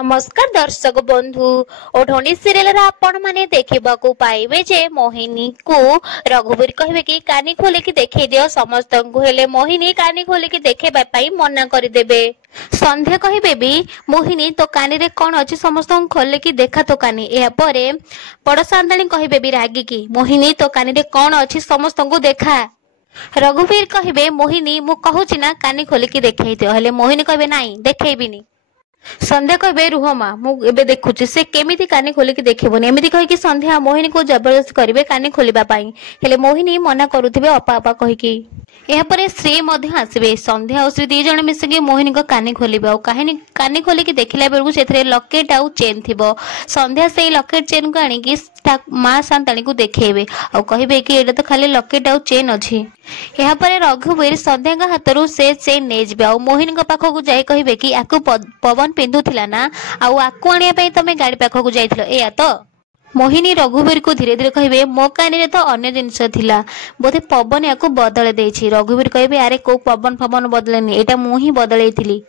नमस्कार दर्शक बंधु ओढ़णी सीरियल आपण माने देखिबाकू पाइबे जे मोहिनी को रघुवीर कहबे कि कानी खोले कि देखे दियो समस्त को हेले मोहिनी कानी खोले कि देखेबा पई मना कर देबे। संध्या कहबे भी मोहिनी तो कानी रे कोन अछि समस्त खोले कि देखा तो कानी। एहा परे पड़सांदाणी कहबे भी रागी कि मोहिनी तो कानी रे कोन अछि समस्त को देखा। रघुवीर कहबे मोहिनी मु कहूची ना कानी खोले कि देखै दियो हेले मोहिनी कहबे नाही देखैबिनी। संध्या कहबे रुह माँ मुझे देखुची से केमिति कानी खोलिकी देखबनी एमती कहीकि संध्या मोहिनी को जबरदस्त करेंगे कानी खोलिबा पाई हेले मोहिनी मना करुथिबे अपा अपा कहीकि। एहापरे श्री मध्य आसबे संध्या और श्री दी जण मिसिकी मोहिनी को कानी खोलिबे और कानी खोलिकी देखिला बेलकु सेथरे लकेट आउ चेन थिबो। संध्या से लकेट चेन को आनिकी माँ सांताणी को देखेबे और कहबे कि एटा तो खाली लकेट आउ चेन अछि। एहापरे रघुवीर संध्या हाथरू से चेन नै जिबे और मोहिनी को पाखकु जाय कहबे कि आकु पवन पिंधुथिला ना आउ आकु आनिया पई तमे गाड़ी पाखकु जाइथिलो एया तो। मोहिनी रघुवीर को धीरे धीरे कहबे मो कानी रे तो अन्य जिनिस थिला बोधे पवन याकु बदले देछि। रघुवीर कहबे अरे को पवन फवन बदलेनी एटा मु ही बदलेइथिली।